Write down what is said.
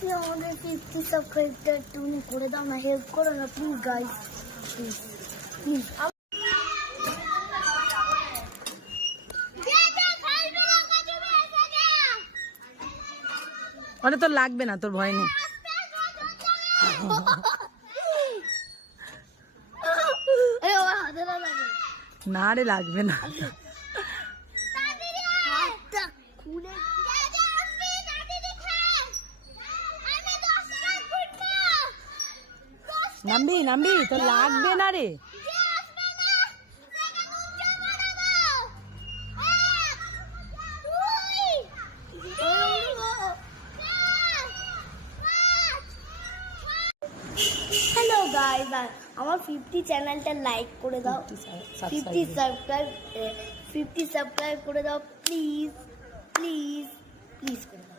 আমাদের 50 সাবস্ক্রাইবার তুমি করে দাও না, হেল্প করো না প্লিজ গাইস, প্লিজ প্লিজ। আরে তোর লাগবে না, তোর ভয় নেই। না রে লাগবে না। নামবি নামবি, তোর লাগবে না রে। হ্যালো গাইস, আমার 50 চ্যানেলটা লাইক করে দাও, 50 সাবস্ক্রাইব করে দাও প্লিজ প্লিজ প্লিজ করে দাও।